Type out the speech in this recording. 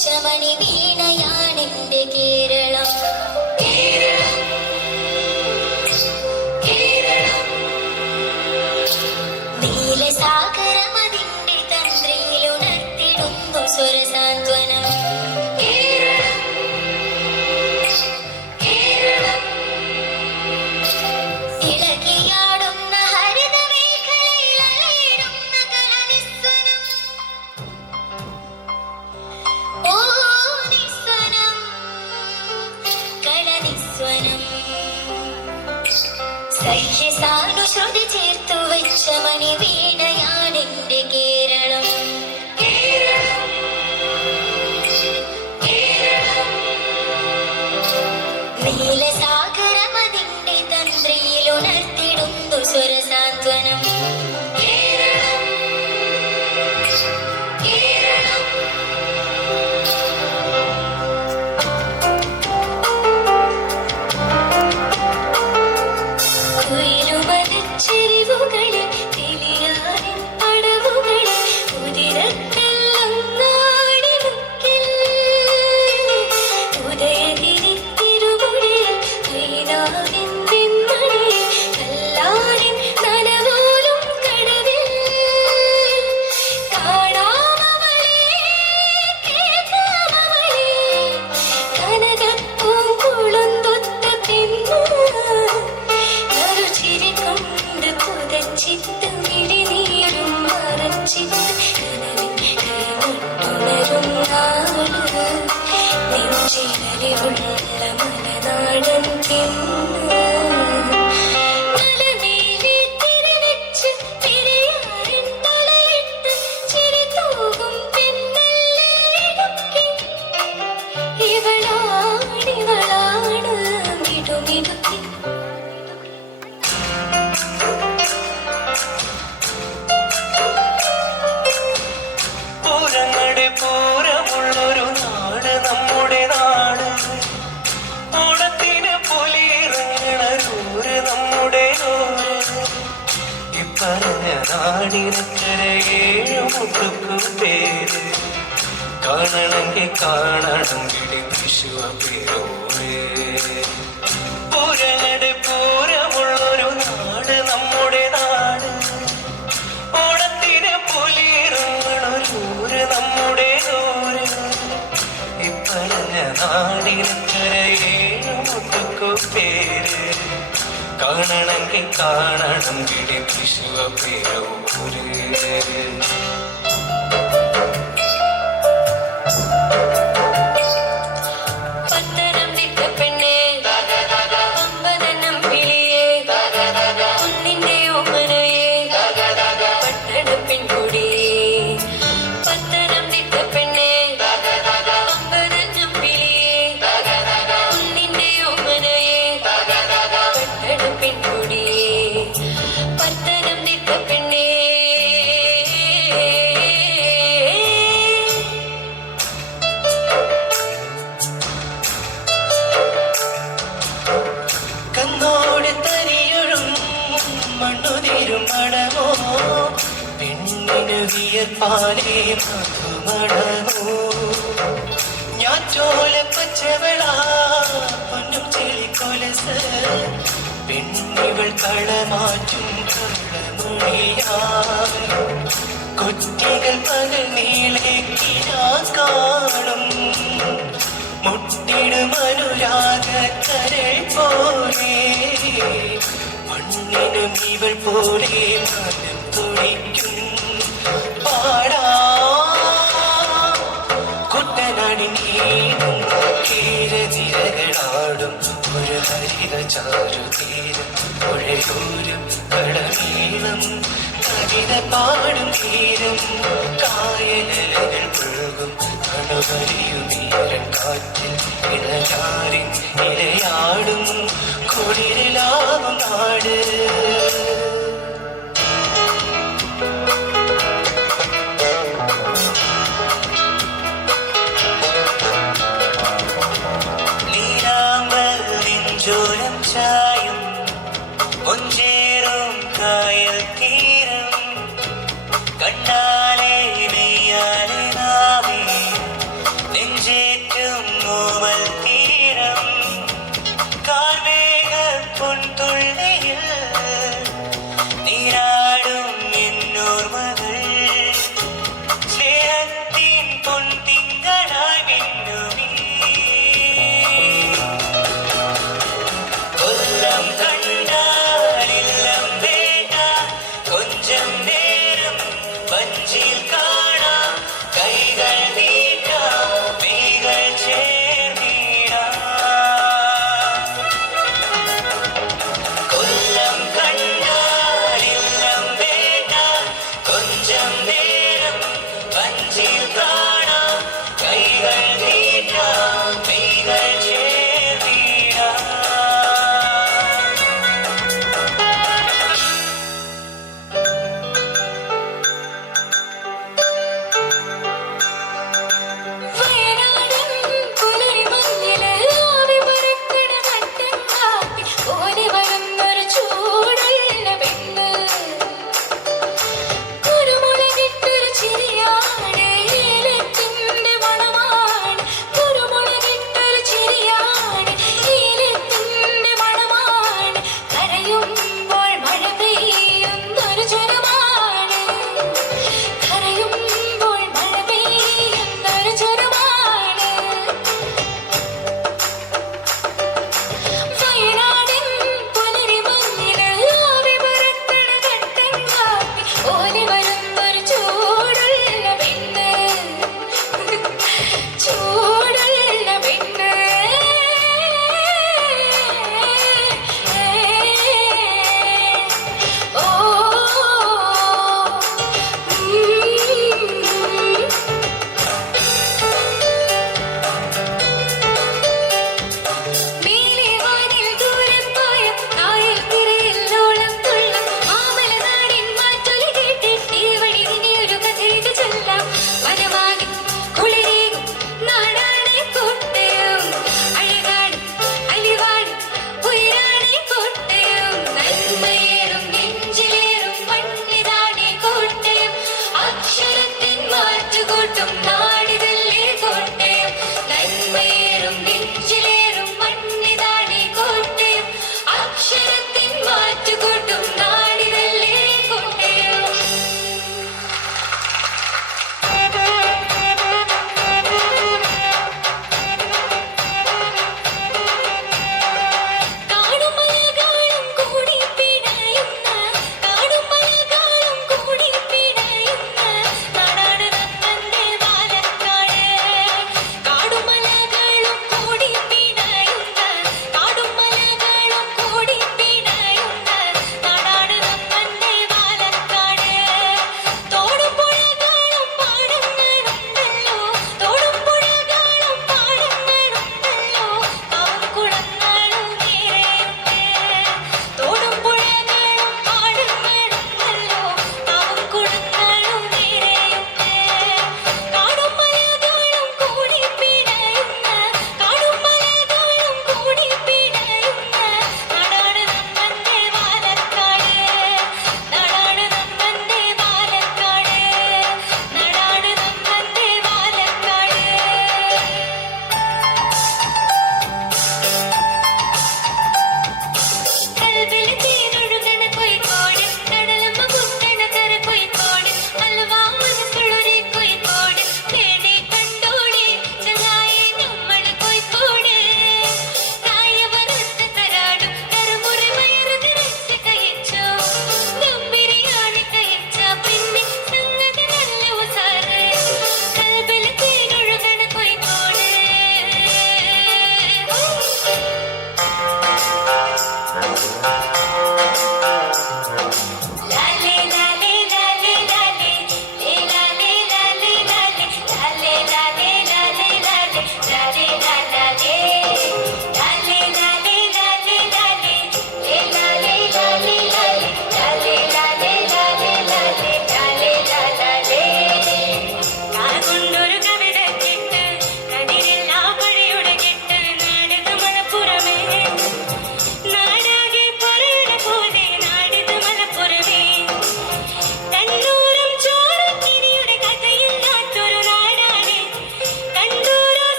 ശമനി വീണയാണെന്റെ കേരളം. നീലസാഗരമതിന്റെ തന്ത്രിയിലുണർത്തിടുന്നു സ്വരസാന്ത്വനം. ഇളകിയാടുന്ന ഹരിതമേഖലയിൽ അലയിടുന്ന കളനിസ്വനം. ഓ നിസ്വനം, കളനിസ്വനം. സഹ്യസാനുശ്രുതി ചേർത്തു വെച്ച മണി വീണയാണെന്റെ കേരളം. നീലസാഗരമതിന്റെ തന്ത്രിയിലുണർത്തിടുന്നു സ്വരസാന്ത്വനം. കുയിലുമലച്ചെരിവുകളിൽ തെളിയാറിൻ പടവുകളിൽ ഉദിരത്തെല്ലൊന്നാടി മുക്കിൽ ഉദയഗിരി തിരുമുടിയിൽ കൈനാവിൻ തെന്മണിയിൽ കല്ലാരിൻ നനവോലും കടവിൽ കാണാമവളെ കേൾക്കാമവളെ കനകപ്പൂങ്കുളന്തൊത്ത പെണ്ണ് ചിരികൊണ്ട് പുതച്ചിട്ട് വിഴിനീരും മറച്ചിട്ട് കനവിൻ കൈകൊണ്ടുണരും നാള് നെഞ്ചിലരിവുള്ള മലനാടൻ പെണ്ണ്. മലമേലെ തിരവെച്ച് പെരിയാറിൻ തലയിട്ട് ചിരി തൂകും പെണ്ണല്ലേ ഇടുക്കി. ഇവളാണിവളാണ് മിടുമിടുക്കി. പൂരങ്ങളുടെ പൂരമുള്ളൊരു നാട് നമ്മുടെ നാട്. ഓണത്തിന് പുലിയിറങ്ങണൂര് നമ്മുടെ ഊര്. ഇപ്പറഞ്ഞ നാടിനക്കര ഏഴുമുട്ടുക്കും പേര്. കാണണമെങ്കിൽ കാണണം കിടി വിഷുവ പേരോര്. പൂരങ്ങളുടെ പൂരമുള്ളൊരു നാട് നമ്മുടെ നാട്. ഓണത്തിന് പുലിയിറങ്ങണൂര് നമ്മുടെ ഊര്. ഇപ്പറഞ്ഞ നാടിനക്കര ഏഴുമുട്ടുക്കും പേര്. കാണണമെങ്കിൽ കാണണം കിടി വിഷുവ പേരോര്. പത്തനംതിട്ട പെണ്ണേ അമ്പതെണ്ണം കിളിയേ കുന്നിന്റെ ഓമനയേ പട്ടണപ്പെൺ കൊടിയേ. പത്തനംതിട്ട പെണ്ണേ അമ്പതെണ്ണം കിളിയേ കുന്നിന്റെ ഓമനയേ പട്ടണപ്പെൺ കൊടിയേ. പത്തനംതിട്ട പെണ്ണേ കന്നോട് തരിയൊഴും മണ്ണുതിരും മണമോ. പെണ്ണിന് വിയർപ്പാലേ മധുമണമോ. ഞാൻ ചോല പച്ചവളാ പൊന്നും ചെളിക്കൊലസ്. പെണ്ണിവൾ കളമാറ്റും കളമൊഴിയാ. കൊറ്റികൾ പകൽ നീളേക്കിനാ കാണും. മുട്ടിടും അനുരാഗ കരൾ പോലെ. മണ്ണിനും ഇവൾ പോലെ മനം തുടിക്കും. പാടാ കുട്ടനാടിനീടും ക്ഷീരതിരകളാടും ഒരു ഹരിത ചാരുതീരം പുഴയൂരും കടമീളം കവിത പാടും തീരം. കായലകൾ ഒഴുകും അണുകരിയുമീരൻ കാറ്റിൽ ഇളയാറിൻ ഇലയാടും കുളിരിലാവും നാട്.